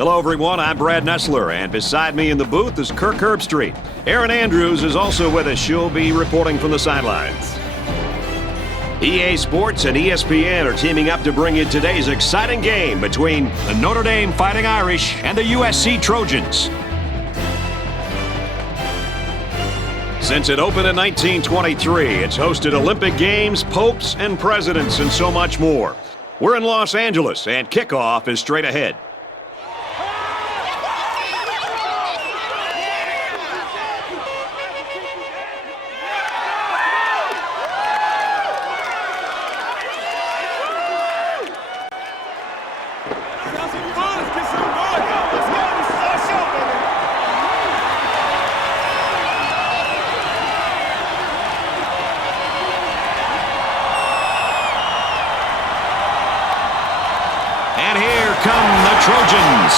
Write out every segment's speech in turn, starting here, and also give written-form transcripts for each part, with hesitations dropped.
Hello, everyone. I'm Brad Nessler, and beside me in the booth is Kirk Herbstreit. Erin Andrews is also with us. She'll be reporting from the sidelines. EA Sports and ESPN are teaming up to bring you today's exciting game between the Notre Dame Fighting Irish and the USC Trojans. Since it opened in 1923, it's hosted Olympic Games, popes, and presidents, and so much more. We're in Los Angeles, and kickoff is straight ahead. And here come the Trojans.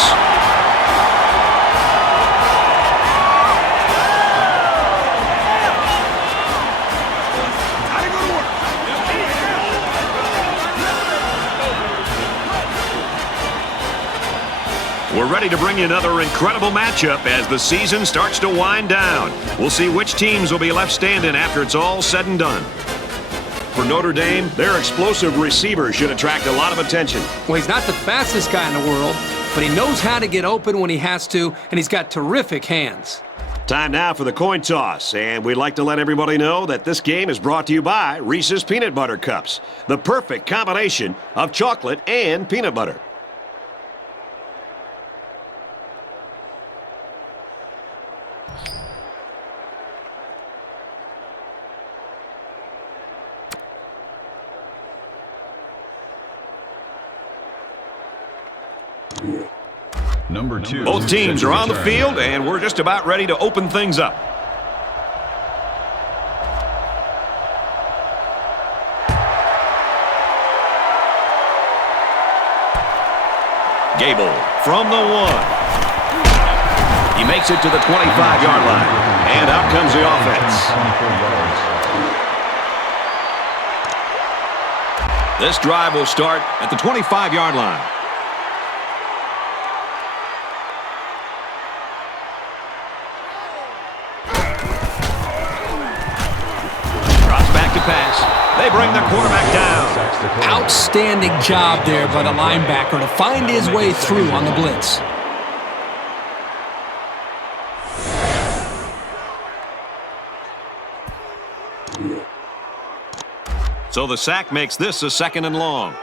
We're ready to bring you another incredible matchup as the season starts to wind down. We'll see which teams will be left standing after it's all said and done. For Notre Dame, their explosive receiver should attract a lot of attention. Well, he's not the fastest guy in the world, but he knows how to get open when he has to, and he's got terrific hands. Time now for the coin toss, and we'd like to let everybody know that this game is brought to you by Reese's Peanut Butter Cups, the perfect combination of chocolate and peanut butter. Number 2. Both teams are on the field, and we're just about ready to open things up. Gable from the 1. He makes it to the 25-yard line, and out comes the offense. This drive will start at the 25-yard line. Pass. They bring the quarterback down. Outstanding job there by the linebacker to find his way through on the blitz. So the sack makes this a 2nd and long.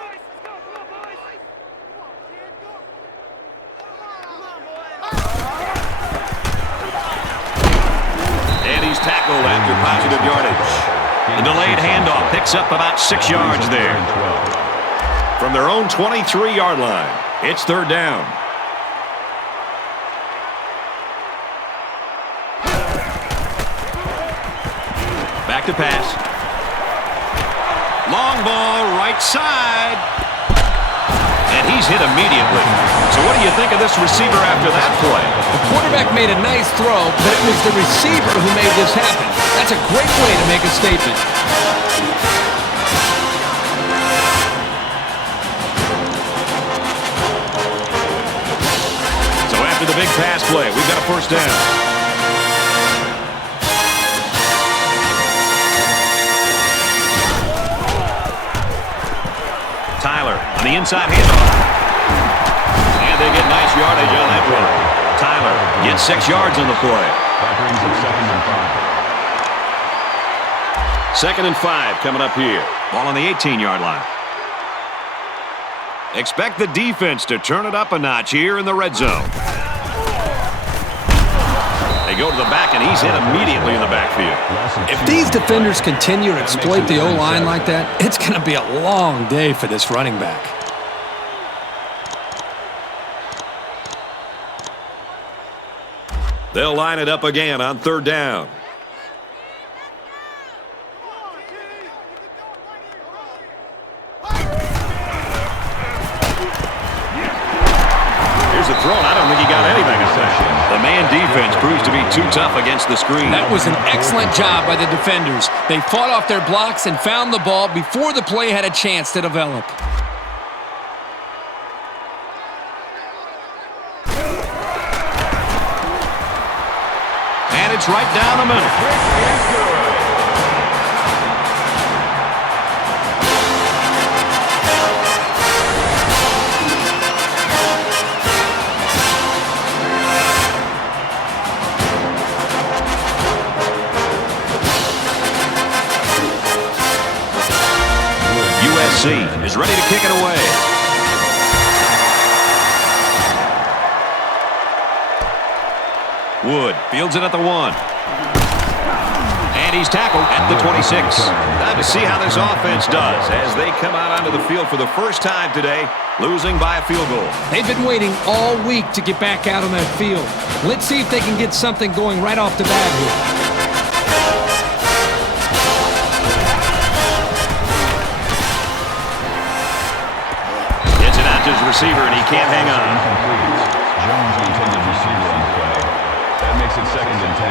And he's tackled after positive yardage. The delayed handoff picks up about 6 yards there. From their own 23-yard line, it's 3rd down. Back to pass. Long ball, right side. And he's hit immediately. So what do you think of this receiver after that play? The quarterback made a nice throw, but it was the receiver who made this happen. That's a great way to make a statement. So after the big pass play, we've got a 1st down. Tyler on the inside handoff. And they get nice yardage on that one. Tyler gets 6 yards on the play. That brings it 2nd and 5. 2nd and 5 coming up here. Ball on the 18-yard line. Expect the defense to turn it up a notch here in the red zone. They go to the back, and he's hit immediately in the backfield. If these defenders continue to exploit the O-line like that, it's going to be a long day for this running back. They'll line it up again on 3rd down. Here's a throw. I don't think he got anything on that. The man defense proves to be too tough against the screen. That was an excellent job by the defenders. They fought off their blocks and found the ball before the play had a chance to develop. It's right down the middle. USC is ready to kick it away. Wood fields it at the 1. And he's tackled at the 26. Time to see how this offense does as they come out onto the field for the first time today, losing by a field goal. They've been waiting all week to get back out on that field. Let's see if they can get something going right off the bat here. His receiver, and he can't hang on. Jones, the intended receiver on the play. That makes it 2nd and 10.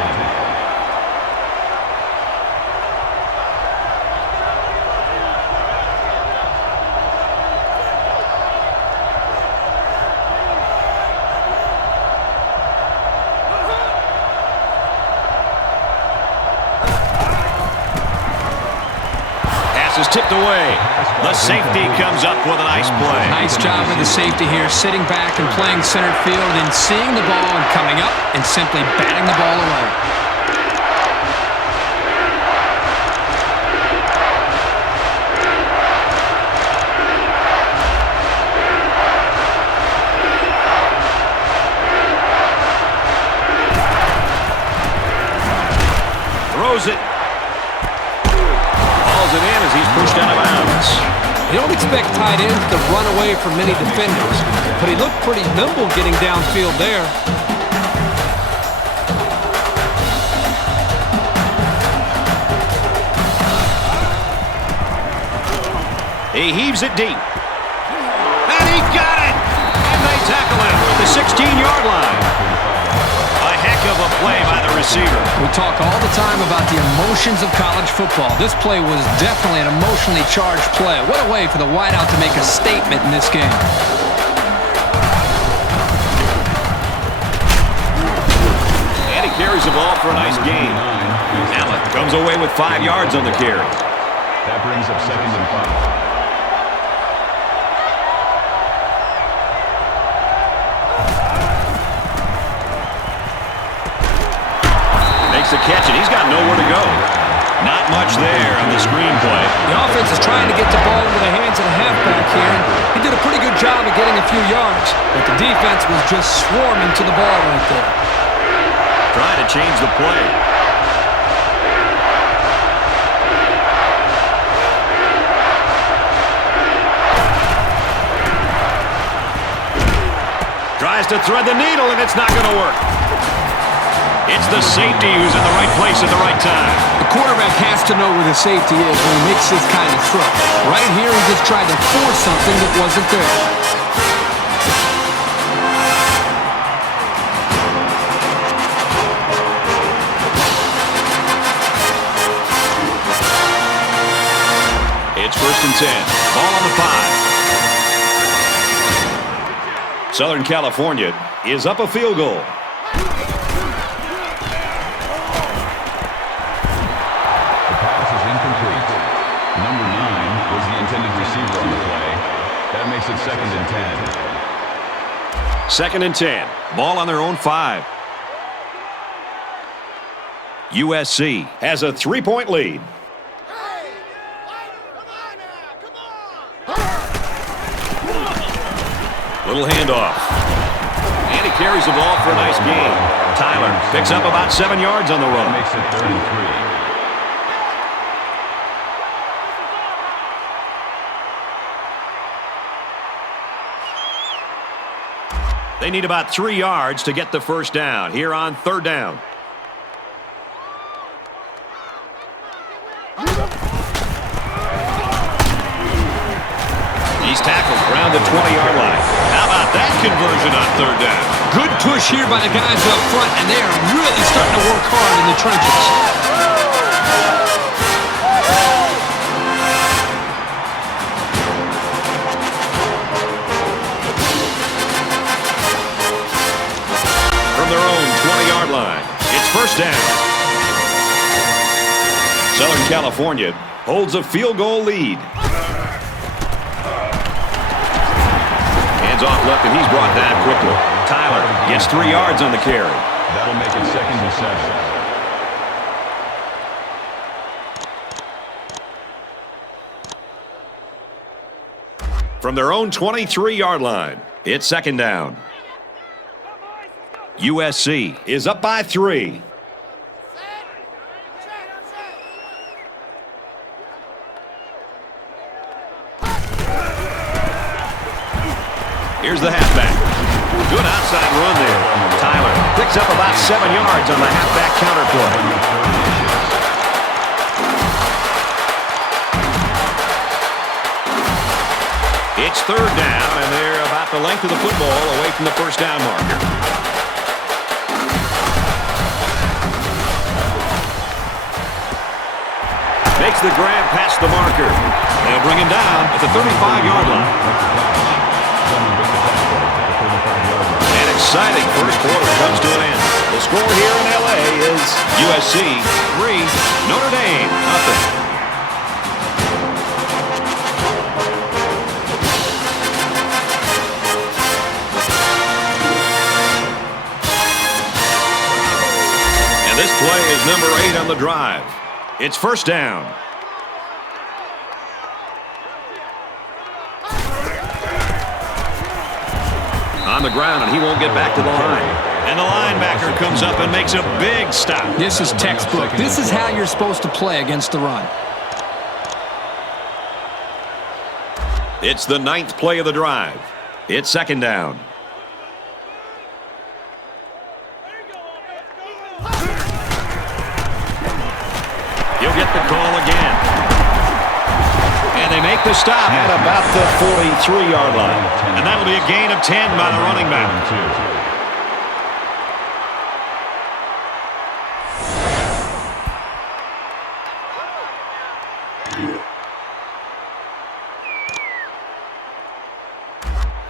Pass is tipped away. The safety comes up with a nice play. Nice job with the safety here, sitting back and playing center field and seeing the ball and coming up and simply batting the ball away. Throws it. Balls it in as he's pushed out of bounds. You don't expect tight ends to run away from many defenders, but he looked pretty nimble getting downfield there. He heaves it deep. And he got it! And they tackle him at the 16-yard line. A heck of a play by the receiver. We talk all the time about the emotions of college football. This play was definitely an emotionally charged play. What a way for the wideout to make a statement in this game. And he carries the ball for a nice gain. Allen comes away with 5 yards on the carry. That brings up 2nd and 5. Makes the catch, and he's got nowhere to go. Not much there on the screenplay. The offense is trying to get the ball into the hands of the halfback here, and he did a pretty good job of getting a few yards, but the defense was just swarming to the ball right there. Trying to change the play. Tries to thread the needle, and it's not going to work. It's the safety who's in the right place at the right time. The quarterback has to know where the safety is when he makes this kind of throw. Right here, he just tried to force something that wasn't there. It's 1st and 10. Ball on the 5. Southern California is up a field goal. Number 9 was the intended receiver on the play. That makes it 2nd and 10. 2nd and 10. Ball on their own 5. USC has a 3-point lead. Little handoff. And he carries the ball for a nice gain. Tyler picks up about 7 yards on the run. Makes it 3rd and 3. They need about 3 yards to get the first down here on 3rd down. He's tackled around the 20-yard line. How about that conversion on 3rd down? Good push here by the guys up front, and they are really starting to work hard in the trenches. From their own 20-yard line, it's It's first down. Southern California holds a field goal lead. Hands off left, and he's brought down quickly. Tyler gets 3 yards on the carry. That'll make it 2nd and 7. From their own 23-yard line, it's 2nd down. USC is up by 3. Here's the halfback. Good outside run there. Tyler picks up about 7 yards on the halfback counter play. It's 3rd down, and they're about the length of the football away from the first down marker. Makes the grab past the marker. They'll bring him down at the 35-yard line. An exciting first quarter comes to an end. The score here in L.A. is USC 3, Notre Dame 0. This play is number 8 on the drive. It's first down. On the ground, and he won't get back to the line. And the linebacker comes up and makes a big stop. This is textbook. This is how you're supposed to play against the run. It's the 9th play of the drive. It's 2nd down. He'll get the call again. And they make the stop at about the 43-yard line. And that'll be a gain of 10 by the running back.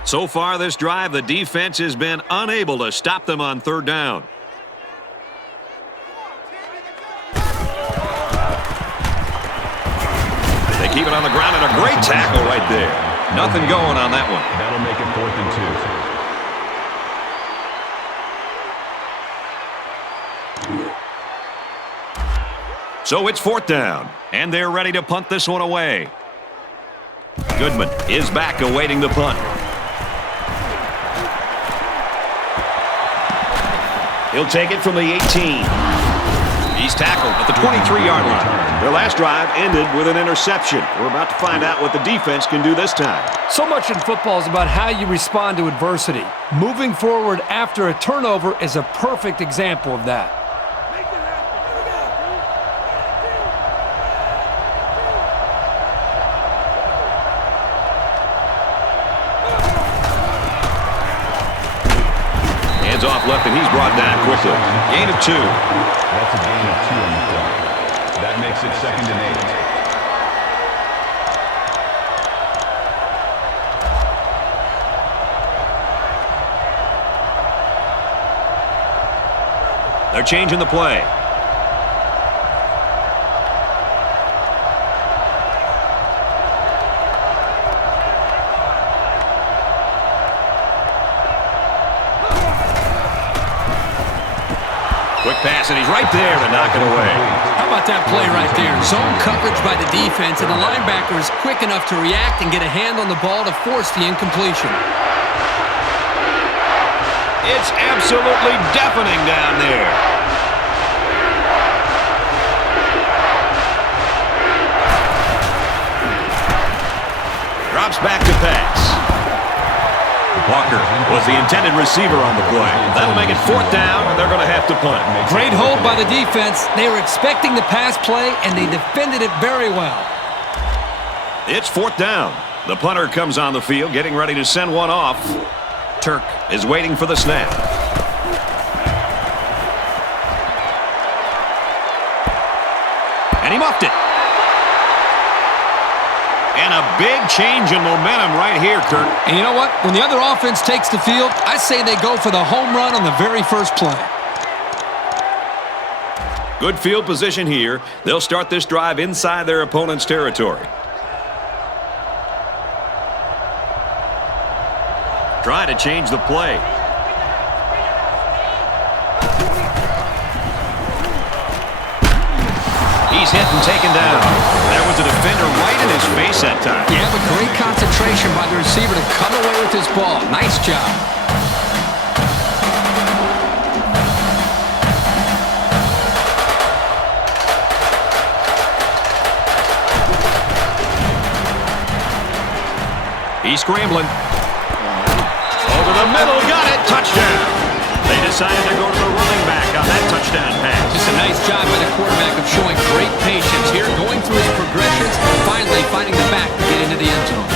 So far this drive, the defense has been unable to stop them on 3rd down. They keep it on the ground, and a great tackle right there. Nothing going on that one. That'll make it 4th and 2. So it's 4th down, and they're ready to punt this one away. Goodman is back awaiting the punt. He'll take it from the 18. He's tackled at the 23-yard line. Their last drive ended with an interception. We're about to find out what the defense can do this time. So much in football is about how you respond to adversity. Moving forward after a turnover is a perfect example of that. Hands off left, and he's brought down quickly. Gain of 2. That's a gain of 2 on the play. That makes it 2nd and 8. They're changing the play. Quick pass, and he's right there to knock it away. How about that play right there? Zone coverage by the defense, and the linebacker is quick enough to react and get a hand on the ball to force the incompletion. It's absolutely deafening down there. Drops back to pass. Walker was the intended receiver on the play. That'll make it 4th down, and they're going to have to punt. Great hold by the defense. They were expecting the pass play, and they defended it very well. It's 4th down. The punter comes on the field, getting ready to send one off. Turk is waiting for the snap. And he muffed it. And a big change in momentum right here, Kirk. And you know what? When the other offense takes the field, I say they go for the home run on the very first play. Good field position here. They'll start this drive inside their opponent's territory. Trying to change the play. He's hit and taken down. There was a defender right in his face that time. Yeah, but great concentration by the receiver to come away with his ball. Nice job. He's scrambling. Over the middle, got it, touchdown. They decided to go to the running back on that touchdown pass. Just a nice job by the quarterback of showing great patience here, going through his progressions, and finally finding the back to get into the end zone.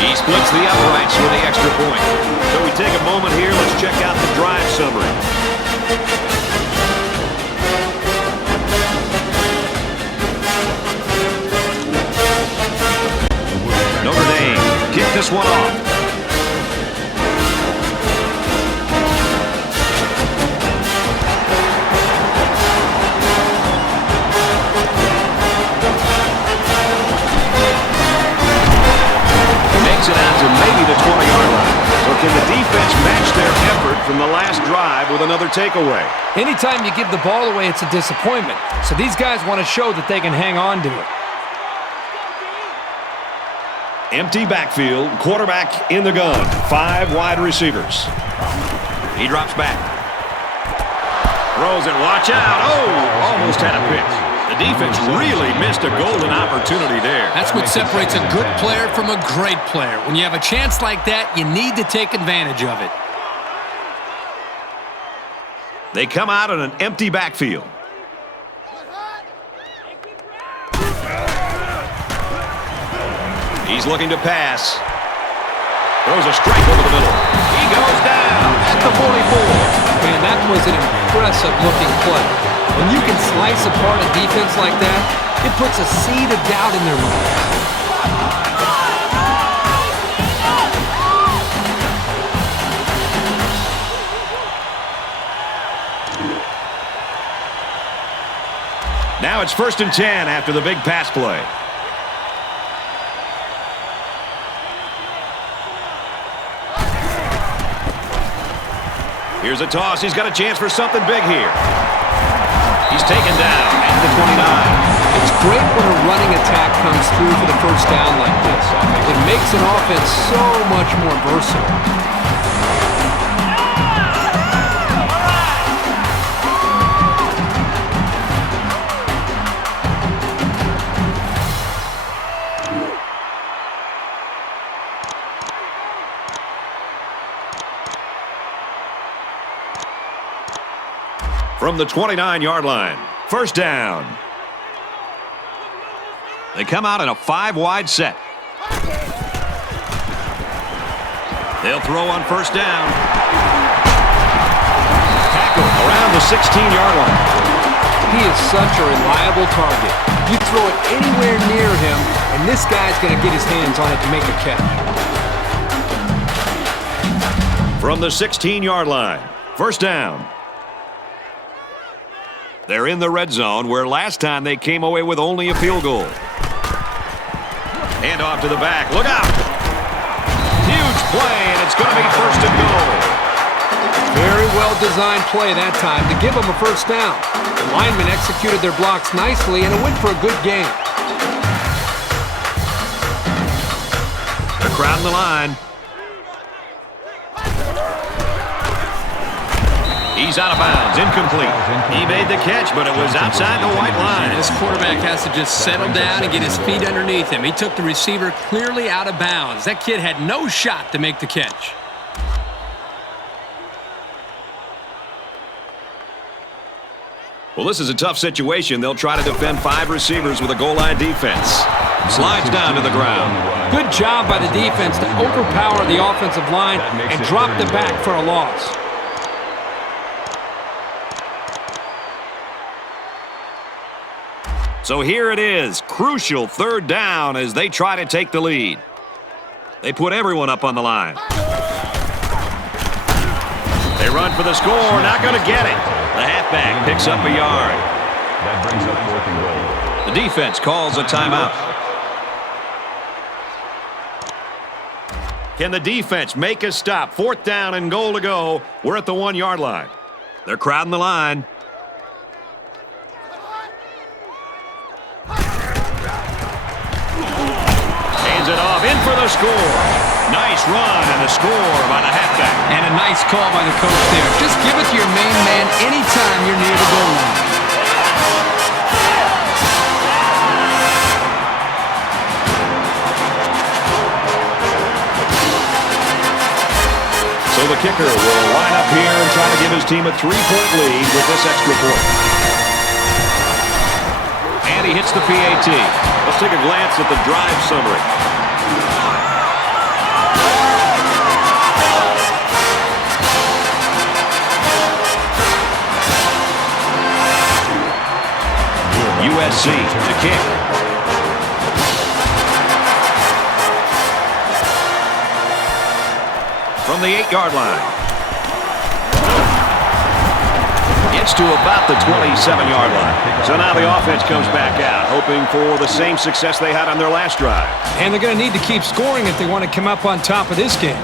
He splits the uprights for the extra point. So we take a moment here. Let's check out the drive summary. Notre Dame kicked this one off. It out to maybe the 20-yard line. So can the defense match their effort from the last drive with another takeaway? Anytime you give the ball away, it's a disappointment. So these guys want to show that they can hang on to it. Empty backfield, quarterback in the gun. 5 wide receivers. He drops back. Throws it, watch out. Oh, almost had a pick. The defense really missed a golden opportunity there. That's what separates a good player from a great player. When you have a chance like that, you need to take advantage of it. They come out in an empty backfield. He's looking to pass. Throws a strike over the middle. He goes down at the 44. Man, that was an impressive-looking play. When you can slice apart a defense like that, it puts a seed of doubt in their mind. Now it's 1st and 10 after the big pass play. Here's a toss. He's got a chance for something big here. He's taken down at the 29. It's great when a running attack comes through for the first down like this. It makes an offense so much more versatile. From the 29-yard line, 1st down. They come out in a 5-wide set. They'll throw on 1st down. Tackle around the 16-yard line. He is such a reliable target. You throw it anywhere near him, and this guy's going to get his hands on it to make a catch. From the 16-yard line, 1st down. They're in the red zone, where last time they came away with only a field goal. Hand off to the back. Look out! Huge play, and it's going to be 1st and goal. Very well-designed play that time to give them a 1st down. The linemen executed their blocks nicely, and it went for a good game. The crowd in the line. He's out of bounds, incomplete. He made the catch, but it was outside the white line. This quarterback has to just settle down and get his feet underneath him. He took the receiver clearly out of bounds. That kid had no shot to make the catch. Well, this is a tough situation. They'll try to defend 5 receivers with a goal line defense. Slides down to the ground. Good job by the defense to overpower the offensive line and drop the back for a loss. So here it is, crucial 3rd down as they try to take the lead. They put everyone up on the line. They run for the score, not going to get it. The halfback picks up a yard. That brings up 4th and goal. The defense calls a timeout. Can the defense make a stop? 4th down and goal to go. We're at the 1-yard line. They're crowding the line. Hands it off, in for the score. Nice run and the score by the halfback. And a nice call by the coach there. Just give it to your main man anytime you're near the goal line. So the kicker will line up here and try to give his team a 3-point lead with this extra point. And he hits the PAT. Let's take a glance at the drive summary. USC to kick. From the 8-yard line. It's to about the 27-yard line. So now the offense comes back out, hoping for the same success they had on their last drive. And they're going to need to keep scoring if they want to come up on top of this game.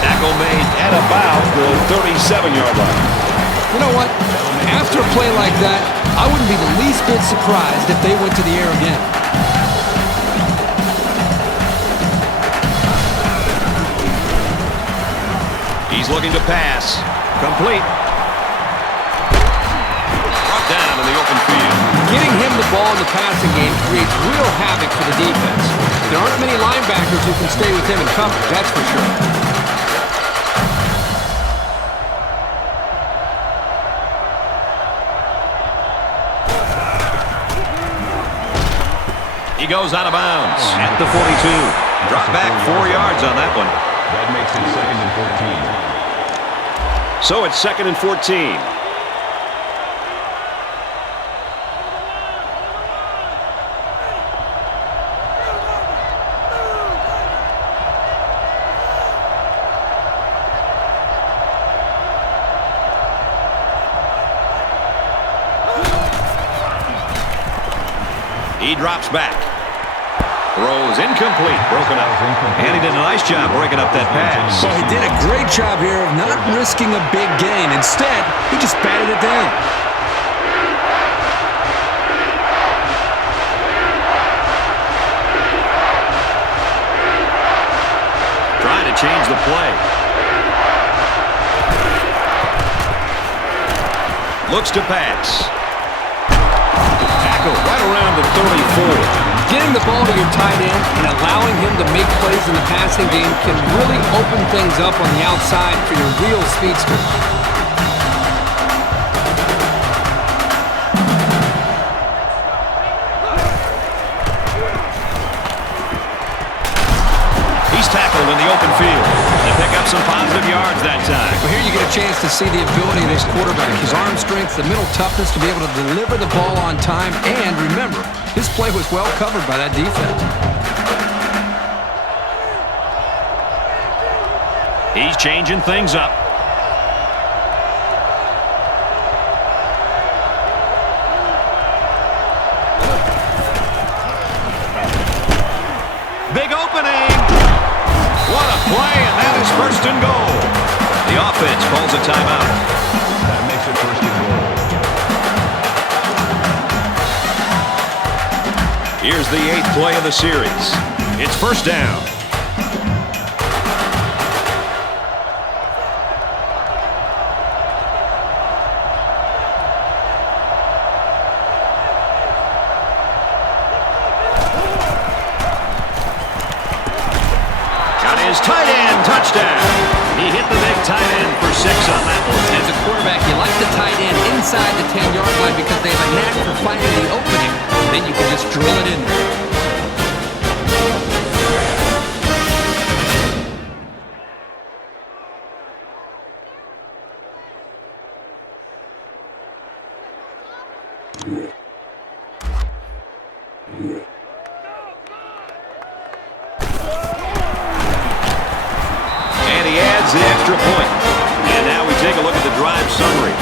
Tackle made at about the 37-yard line. You know what? After a play like that, I wouldn't be the least bit surprised if they went to the air again. He's looking to pass. Complete. Brought down in the open field. Getting him the ball in the passing game creates real havoc for the defense. There aren't many linebackers who can stay with him in coverage, that's for sure. He goes out of bounds at the 42. Drop back 4 yards on that one. That makes it 2nd and 14. So it's 2nd and 14. He drops back. Throws incomplete, broken up. And he did a nice job breaking up that pass. So he did a great job here of not risking a big gain. Instead, he just batted it down. Trying to change the play. Looks to pass. Tackle right around the 34. Getting the ball to your tight end and allowing him to make plays in the passing game can really open things up on the outside for your real speedster. He's tackled in the open field. They pick up some positive yards that time. Well, here you get a chance to see the ability of this quarterback. His arm strength, the mental toughness to be able to deliver the ball on time. And remember, his play was well covered by that defense. He's changing things up. Big opening. What a play, and that is 1st and goal. The offense calls a timeout. That makes it 1st and goal. Here's the 8th play of the series. It's 1st down. is tight end touchdown. He hit the big tight end for 6 on that one. As a quarterback, you like the tight end inside the 10-yard line because they have a knack for finding the opening. Then you can just drill it in there. And he adds the extra point. And now we take a look at the drive summary.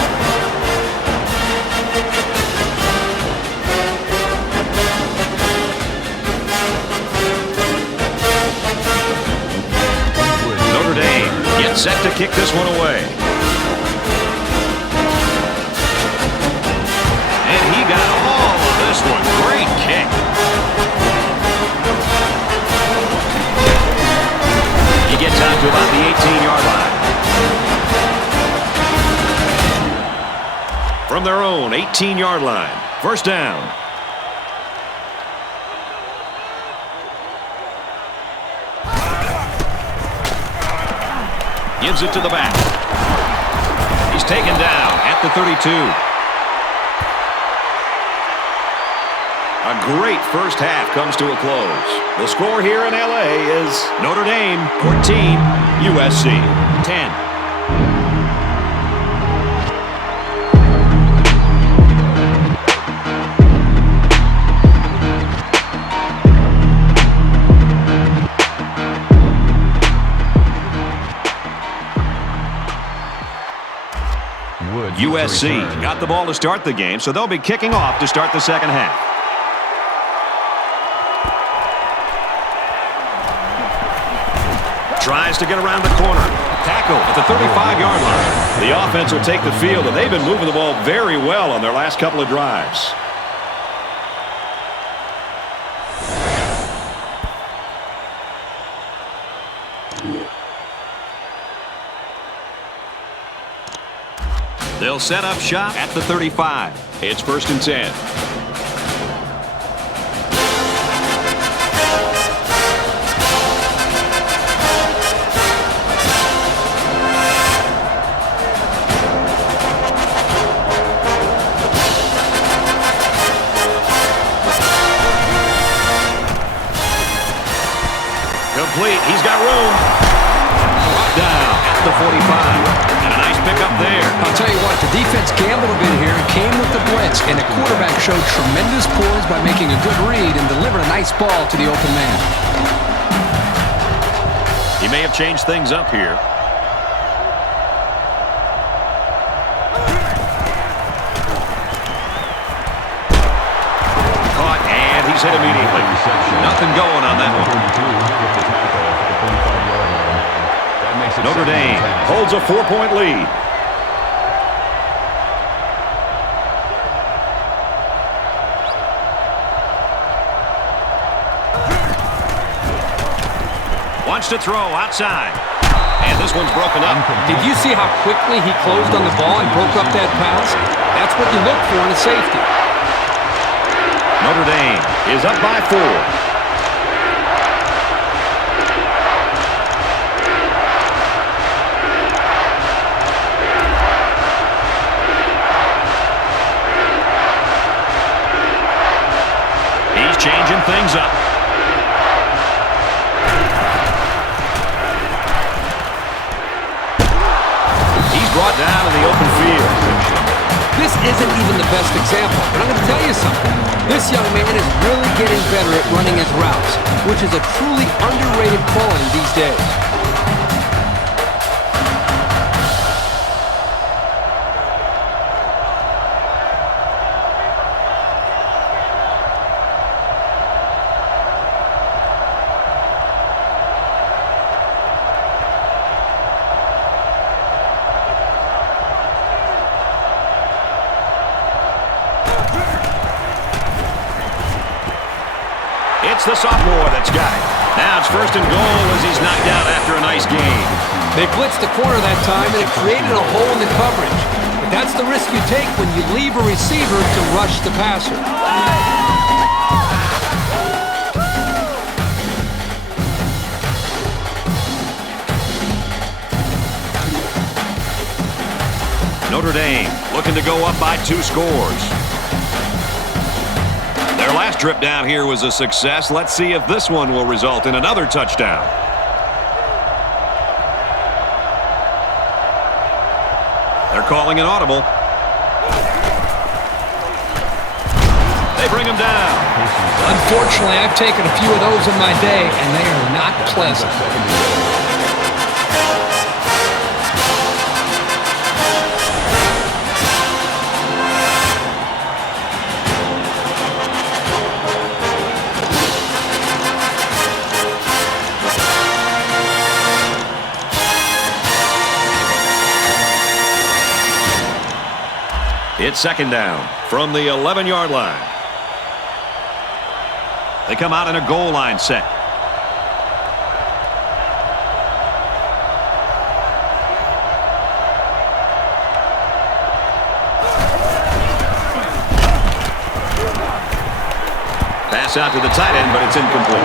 Notre Dame gets set to kick this one away. And he got all of this one. Great kick. He gets out to about the 18-yard line. From their own 18-yard line, first down. Gives it to the back. He's taken down at the 32. A great first half comes to a close. The score here in LA is Notre Dame 14, USC 10. USC got the ball to start the game, so they'll be kicking off to start the second half. Tries to get around the corner. Tackle at the 35-yard line. The offense will take the field, and they've been moving the ball very well on their last couple of drives. They'll set up shop at the 35. It's 1st and 10. Complete. He's got room. Brought down at the 45. And a nice pickup there. I'll tell you what, the defense gambled a bit here and came with the blitz, and the quarterback showed tremendous poise by making a good read and delivered a nice ball to the open man. He may have changed things up here. Caught, and he's hit immediately. Nothing going on that one. Notre Dame holds a 4-point lead. Wants to throw outside. And this one's broken up. Did you see how quickly he closed on the ball and broke up that pass? That's what you look for in a safety. Notre Dame is up by 4. Changing things up. He's brought down in the open field. This isn't even the best example, but I'm going to tell you something. This young man is really getting better at running his routes, which is a truly underrated quality these days. It's the sophomore that's got it. Now it's 1st and goal as he's knocked out after a nice game. They blitzed the corner that time, and it created a hole in the coverage. But that's the risk you take when you leave a receiver to rush the passer. Notre Dame looking to go up by 2 scores. Their last trip down here was a success. Let's see if this one will result in another touchdown. They're calling an audible. They bring him down. Unfortunately, I've taken a few of those in my day, and they are not pleasant. It's second down from the 11-yard line. They come out in a goal line set. Pass out to the tight end, but it's incomplete.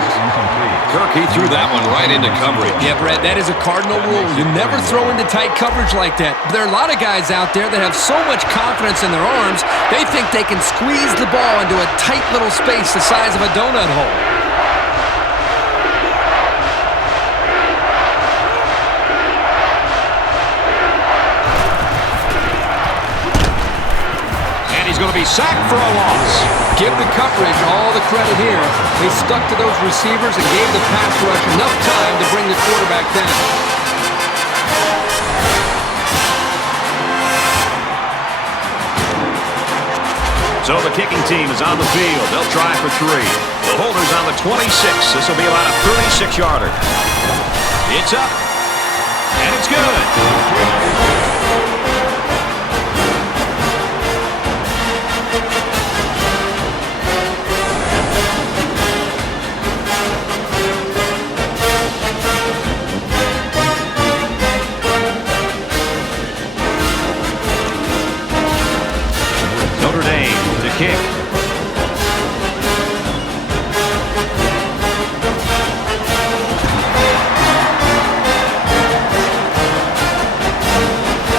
Kirk, he threw that one right into coverage. Yeah, Brett, that is a cardinal rule. You never throw into tight coverage like that. There are a lot of guys out there that have so much confidence in their arms, they think they can squeeze the ball into a tight little space the size of a donut hole. And he's going to be sacked for a loss. Give the coverage all the credit here. They stuck to those receivers and gave the pass rush enough time to bring the quarterback down. So the kicking team is on the field. They'll try for 3. The holder's on the 26. This will be about a 36-yarder. It's up. And it's good. Notre Dame to kick.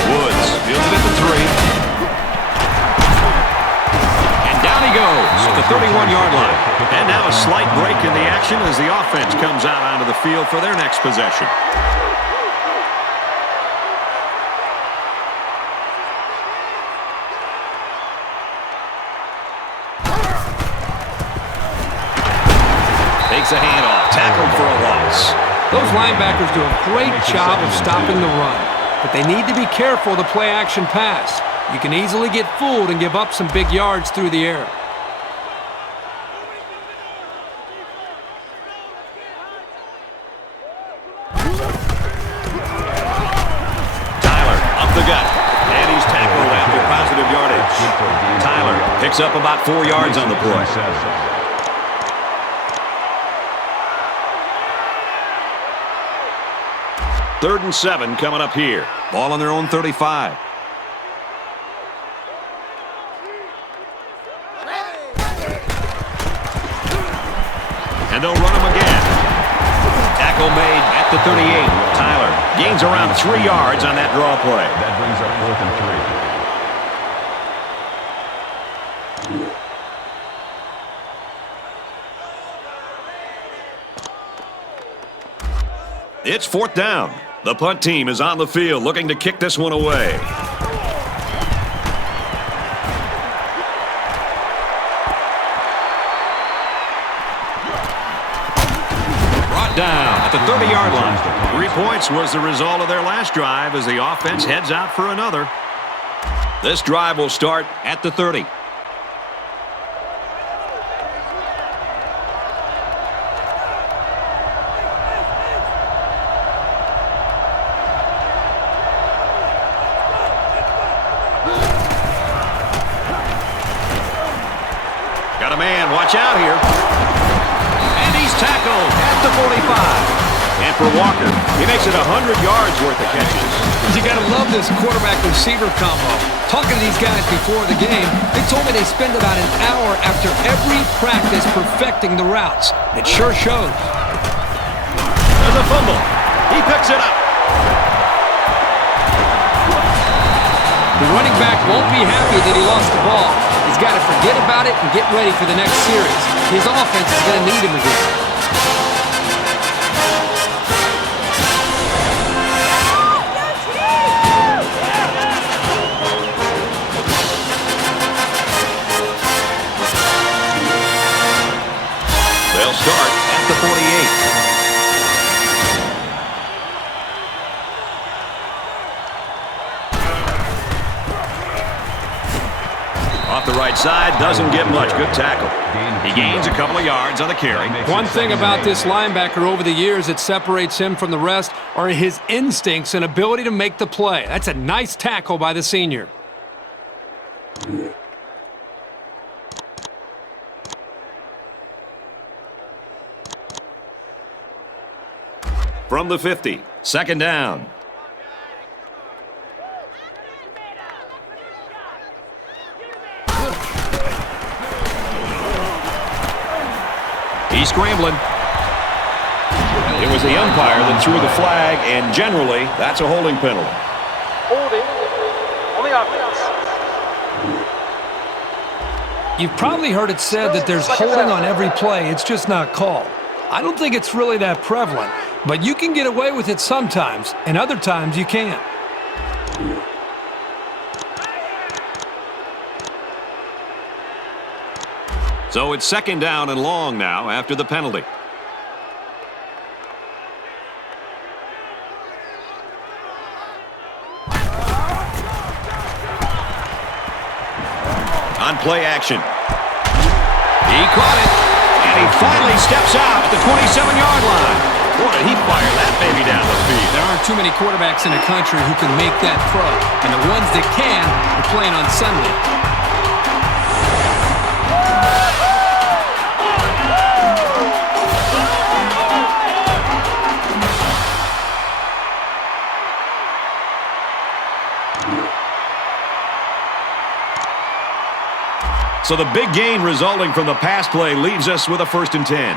Woods fields it at the 3. And down he goes at the 31-yard line. And now a slight break in the action as the offense comes out onto the field for their next possession. Takes a handoff, tackled for a loss. Those linebackers do a great job of stopping the run, but they need to be careful of the play-action pass. You can easily get fooled and give up some big yards through the air. Tyler up the gut, and he's tackled after positive yardage. Tyler picks up about 4 yards on the play. 3rd and 7 coming up here. Ball on their own 35. And they'll run him again. Tackle made at the 38. Tyler gains around 3 yards on that draw play. That brings up 4th and 3. It's 4th down. The punt team is on the field looking to kick this one away. Brought down at the 30-yard line. 3 points was the result of their last drive as the offense heads out for another. This drive will start at the 30. Got a man, watch out here. And he's tackled at the 45. And for Walker, he makes it 100 yards worth of catches. You got to love this quarterback-receiver combo. Talking to these guys before the game, they told me they spend about an hour after every practice perfecting the routes. It sure shows. There's a fumble. He picks it up. The running back won't be happy that he lost the ball. He's got to forget about it and get ready for the next series. His offense is going to need him again. They'll start at the 48. Off the right side, doesn't get much. Good tackle. He gains a couple of yards on the carry. One thing about this linebacker over the years that separates him from the rest are his instincts and ability to make the play. That's a nice tackle by the senior. From the 50, second down. He's scrambling. It was the umpire that threw the flag, and generally, that's a holding penalty. Holding on the offense. You've probably heard it said that there's holding on every play. It's just not called. I don't think it's really that prevalent, but you can get away with it sometimes, and other times you can't. So it's second down and long now after the penalty. On play action. He caught it, and he finally steps out at the 27-yard line. Boy, did he fire that baby down the field. There aren't too many quarterbacks in the country who can make that throw, and the ones that can are playing on Sunday. So the big gain resulting from the pass play leaves us with a 1st and 10.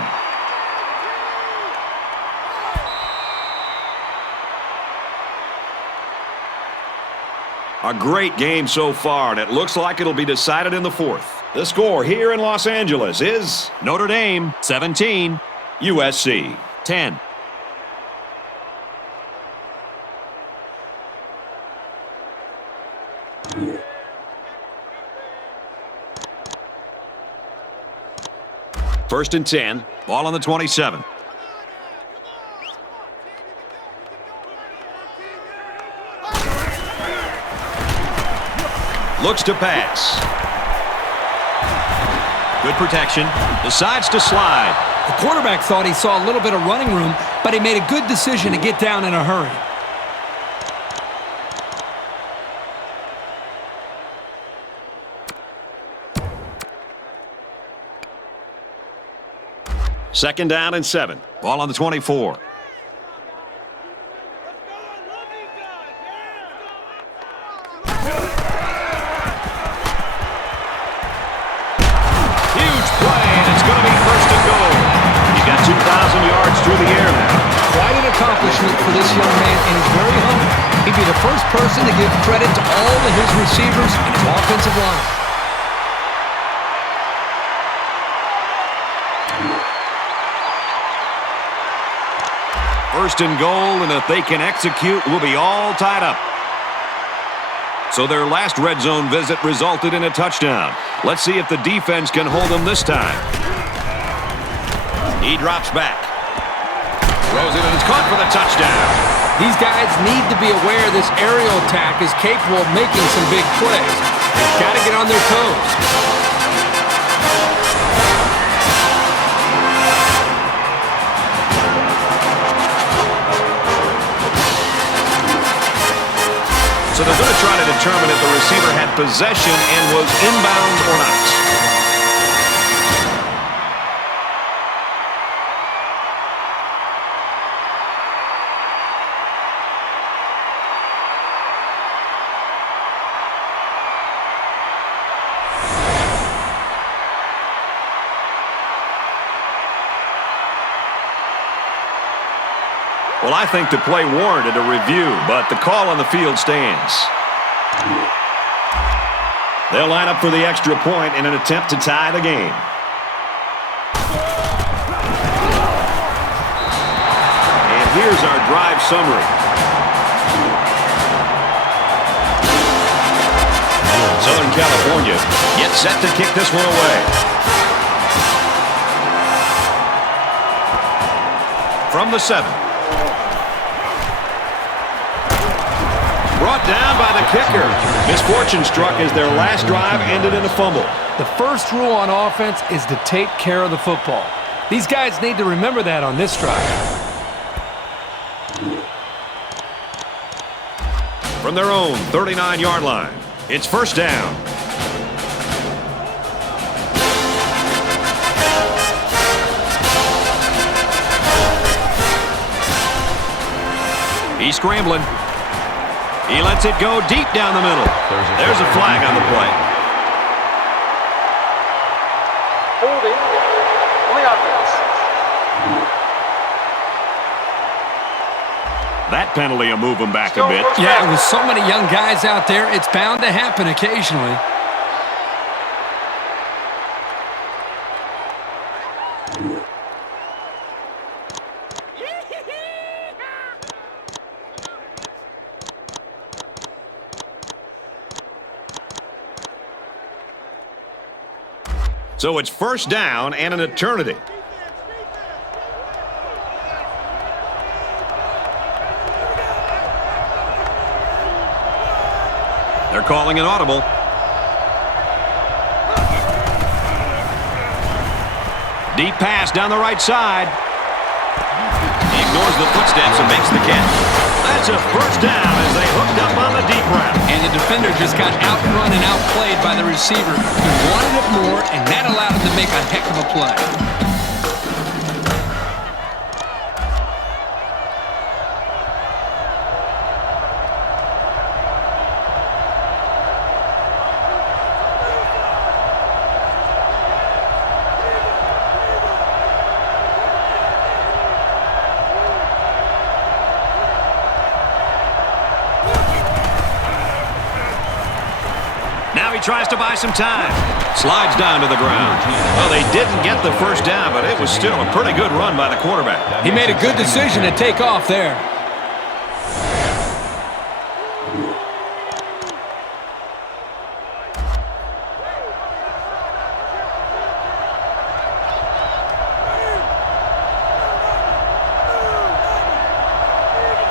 A great game so far, and it looks like it'll be decided in the 4th. The score here in Los Angeles is Notre Dame 17, USC 10. First and 10, ball on the 27. Looks to pass. Good protection. Decides to slide. The quarterback thought he saw a little bit of running room, but he made a good decision to get down in a hurry. Second down and 7. Ball on the 24. Huge play, and it's going to be first and goal. He's got 2,000 yards through the air now. Quite an accomplishment for this young man, and he's very humble. He'd be the first person to give credit to all of his receivers and his offensive line. First and goal, and if they can execute, we'll be all tied up. So their last red zone visit resulted in a touchdown. Let's see if the defense can hold them this time. He drops back. Throws it, and it's caught for the touchdown. These guys need to be aware this aerial attack is capable of making some big plays. They've got to get on their toes. So they're going to try to determine if the receiver had possession and was inbounds or not. Well, I think the play warranted a review, but the call on the field stands. They'll line up for the extra point in an attempt to tie the game. And here's our drive summary. Southern California gets set to kick this one away. From the 7. Brought down by the kicker. Misfortune struck as their last drive ended in a fumble. The first rule on offense is to take care of the football. These guys need to remember that on this drive. From their own 39-yard line, it's first down. He's scrambling. He lets it go deep down the middle. There's a flag on the play. Holding on the offense. That penalty will move him back a bit. Yeah, with so many young guys out there, it's bound to happen occasionally. So it's first down and an eternity. They're calling an audible. Deep pass down the right side. He ignores the footsteps and makes the catch. That's a first down as they hooked up on the deep route. And the defender just got outrun and outplayed by the receiver. He wanted it more, and that allowed him to make a heck of a play. Tries to buy some time. Slides down to the ground. Well, they didn't get the first down, but it was still a pretty good run by the quarterback. He made a good decision to take off there.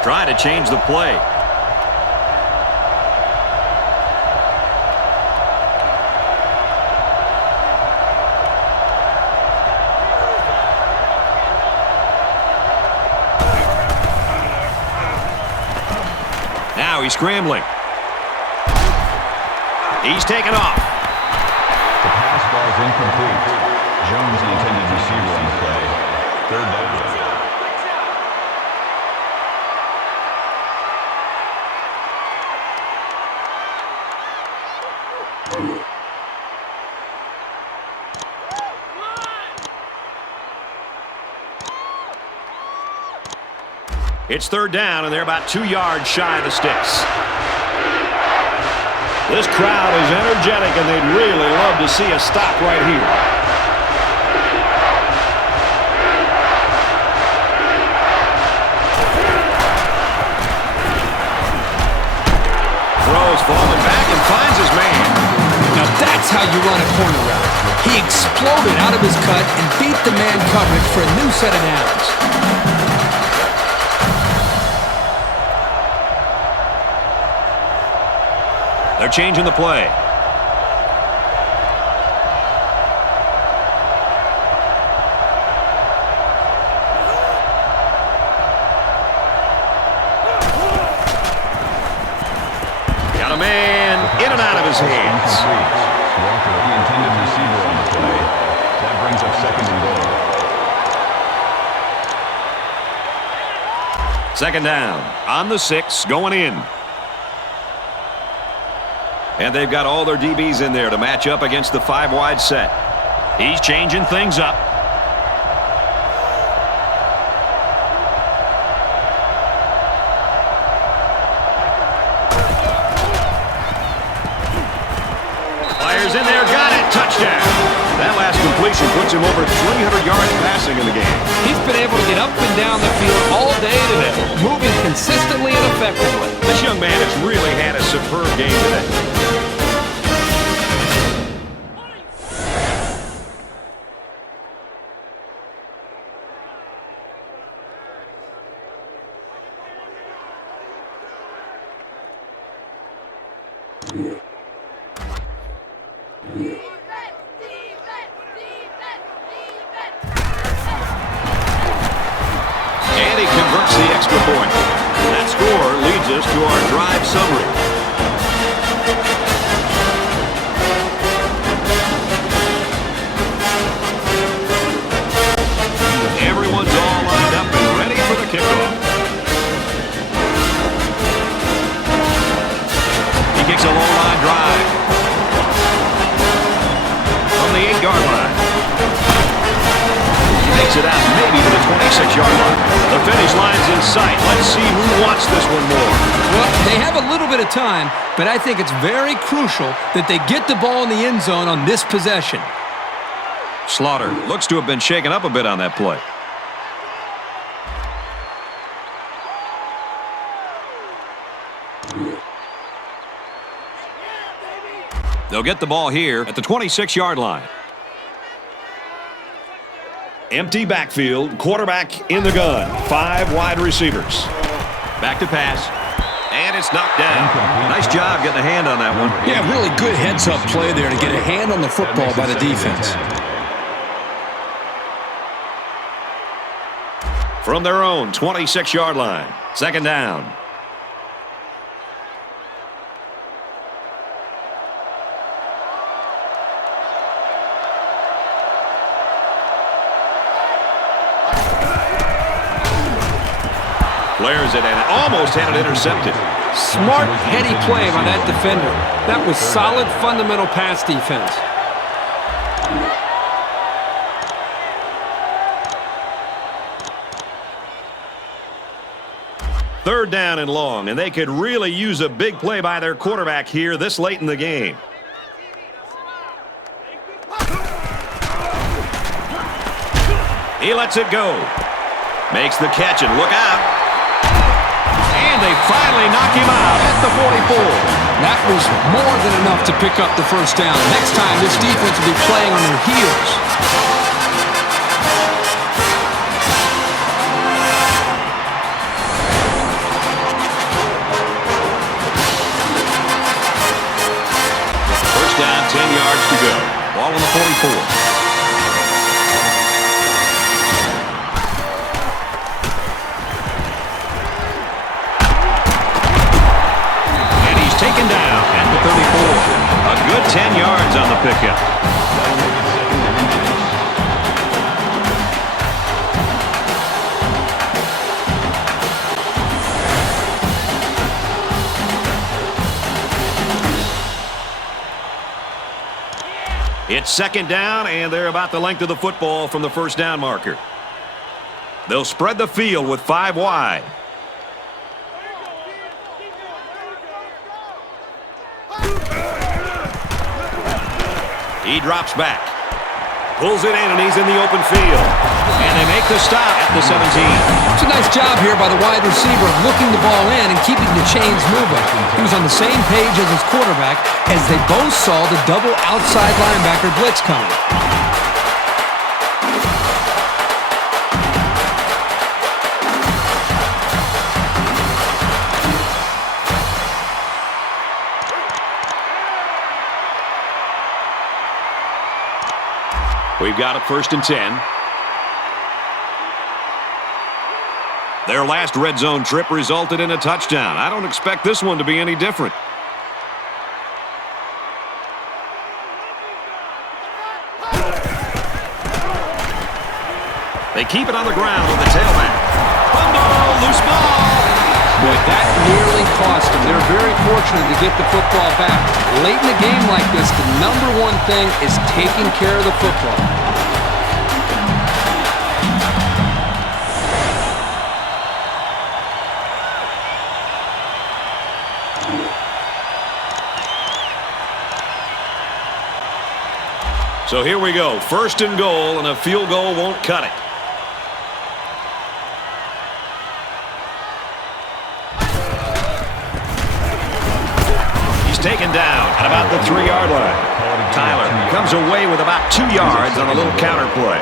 Try to change the play. He's scrambling. He's taken off. The pass ball is incomplete. Jones, the intended receiver on the play. Third It's third down, and they're about 2 yards shy of the sticks. This crowd is energetic, and they'd really love to see a stop right here. Throws falling back and finds his man. Now that's how you run a corner route. He exploded out of his cut and beat the man coverage for a new set of downs. They're changing the play. Got a man in and out of his hands. Walker, the intended receiver on the play. That brings up second and goal. Second down on the 6, going in. And they've got all their DBs in there to match up against the 5-wide set. He's changing things up. touchdown. That last completion puts him over 300 yards passing in the game. He's been able to get up and down the field all day today, moving consistently and effectively. This young man has really had a superb game today. And he converts the extra point. That score leads us to our drive summary. Everyone's all lined up and ready for the kickoff. He kicks a low-line drive from the 8-yard line. Makes it out maybe to the 26-yard line. The finish line's in sight. Let's see who wants this one more. Well, they have a little bit of time, but I think it's very crucial that they get the ball in the end zone on this possession. Slaughter looks to have been shaken up a bit on that play. They'll get the ball here at the 26-yard line. Empty backfield, quarterback in the gun. 5 wide receivers. Back to pass. And it's knocked down. Nice job getting a hand on that one. Yeah, really good heads-up play there to get a hand on the football by the defense. From their own 26-yard line. Second down. Flares it and almost had it intercepted. Smart, heady play by that defender. That was solid, fundamental pass defense. Third down and long, and they could really use a big play by their quarterback here this late in the game. He lets it go. Makes the catch, and look out. And they finally knock him out at the 44. That was more than enough to pick up the first down. Next time, this defense will be playing on their heels. First down, 10 yards to go. Ball on the 44. Taken down at the 34. A good 10 yards on the pickup. It's second down, and they're about the length of the football from the first down marker. They'll spread the field with 5 wide. He drops back. Pulls it in, and he's in the open field. And they make the stop at the 17. It's a nice job here by the wide receiver of looking the ball in and keeping the chains moving. He was on the same page as his quarterback as they both saw the double outside linebacker blitz coming. We've got it first and 10. Their last red zone trip resulted in a touchdown. I don't expect this one to be any different. They keep it on the ground with the tailback. Fumble, loose ball. Boy, that nearly cost them. They're very fortunate to get the football back. Late in a game like this, the #1 thing is taking care of the football. So here we go. 1st and goal, and a field goal won't cut it. He's taken down at about the 3-yard line. Tyler comes away with about 2 yards on a little counter play.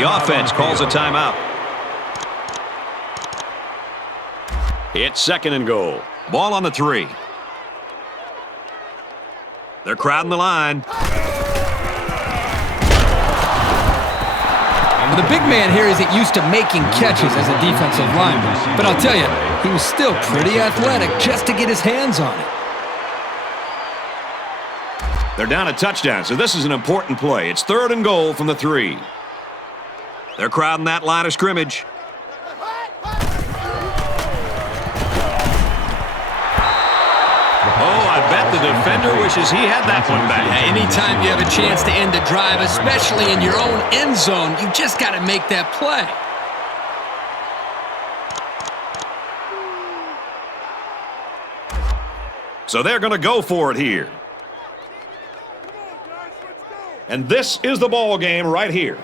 The offense calls a timeout. It's 2nd and goal. Ball on the 3. They're crowding the line. The big man here isn't used to making catches as a defensive lineman. But I'll tell you, he was still pretty athletic just to get his hands on it. They're down a touchdown, so this is an important play. It's 3rd and goal from the 3. They're crowding that line of scrimmage. Oh, I bet the defender wishes he had that one back. Anytime you have a chance to end a drive, especially in your own end zone, you just got to make that play. So they're going to go for it here. And this is the ball game right here.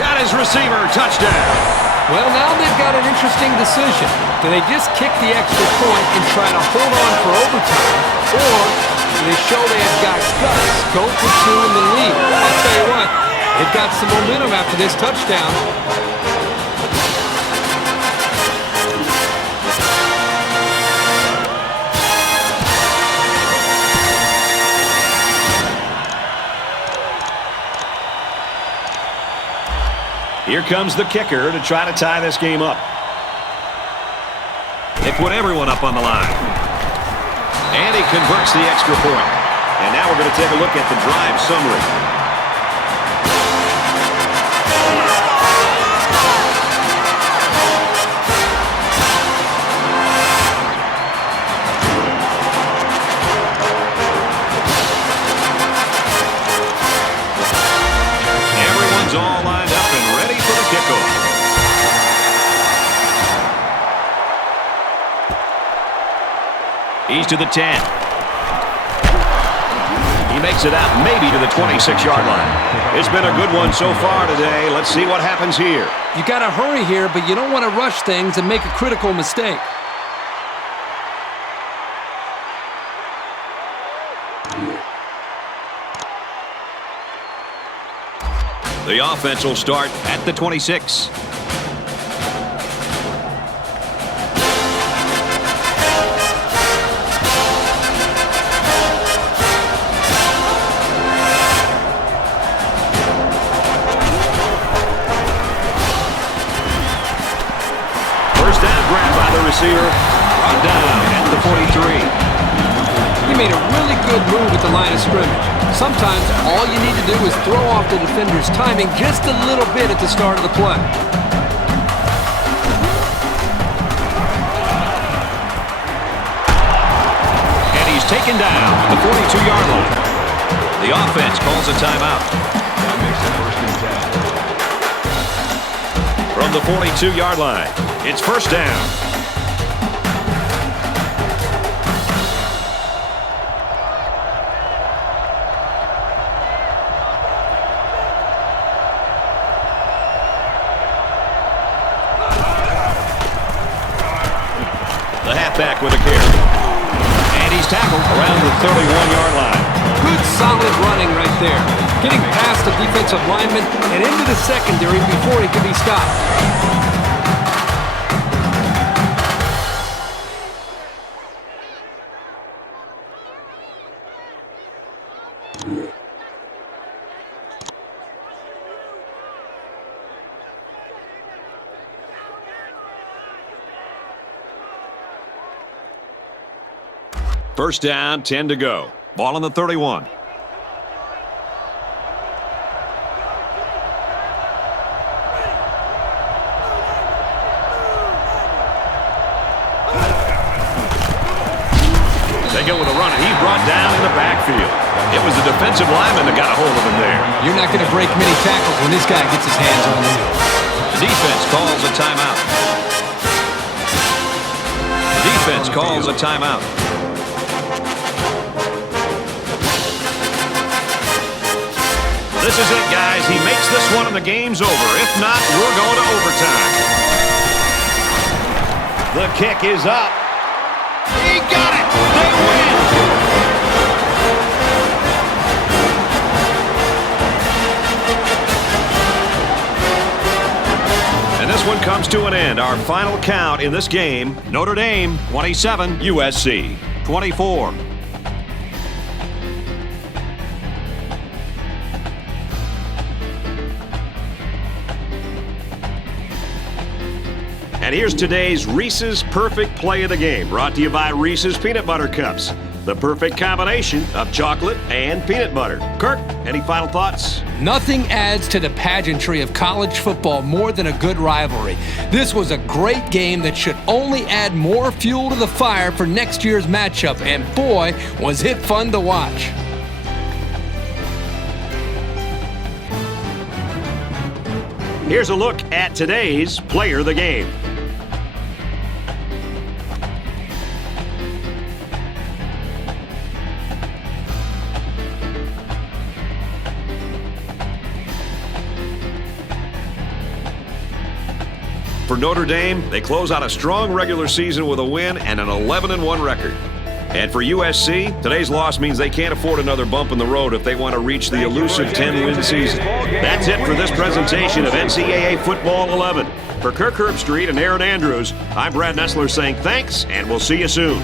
Got his receiver, touchdown. Well, now they've got an interesting decision. Do they just kick the extra point and try to hold on for overtime? Or do they show they've got guts, go for 2 in the lead? I'll tell you what, they've got some momentum after this touchdown. Here comes the kicker to try to tie this game up. They put everyone up on the line. And he converts the extra point. And now we're going to take a look at the drive summary. Everyone's all lined up and ready for the kickoff. He's to the 10. He makes it out maybe to the 26-yard line. It's been a good one so far today. Let's see what happens here. You got to hurry here, but you don't want to rush things and make a critical mistake. The offense will start at the 26. First down grab by the receiver. Brought down at the 43. He made a really good move at the line of scrimmage. Sometimes all you need to do is throw off the defender's timing just a little bit at the start of the play. And he's taken down at the 42-yard line. The offense calls a timeout. That makes it 1st and 10. From the 42-yard line, it's 1st down. Back with a carry. And he's tackled around the 31-yard line. Good solid running right there. Getting past the defensive lineman and into the secondary before he can be stopped. First down, 10 to go. Ball on the 31. They go with a run, and he's brought down in the backfield. It was the defensive lineman that got a hold of him there. You're not going to break many tackles when this guy gets his hands on you. The defense calls a timeout. defense calls a timeout. This is it, guys. He makes this one and the game's over. If not, we're going to overtime. The kick is up. He got it. They win. And this one comes to an end. Our final count in this game, Notre Dame 27, USC 24. And here's today's Reese's Perfect Play of the Game, brought to you by Reese's Peanut Butter Cups. The perfect combination of chocolate and peanut butter. Kirk, any final thoughts? Nothing adds to the pageantry of college football more than a good rivalry. This was a great game that should only add more fuel to the fire for next year's matchup, and boy, was it fun to watch. Here's a look at today's Player of the Game. For Notre Dame, they close out a strong regular season with a win and an 11-1 record. And for USC, today's loss means they can't afford another bump in the road if they want to reach the elusive 10-win season. That's it for this presentation of NCAA Football 11. For Kirk Herbstreit and Aaron Andrews, I'm Brad Nessler saying thanks, and we'll see you soon.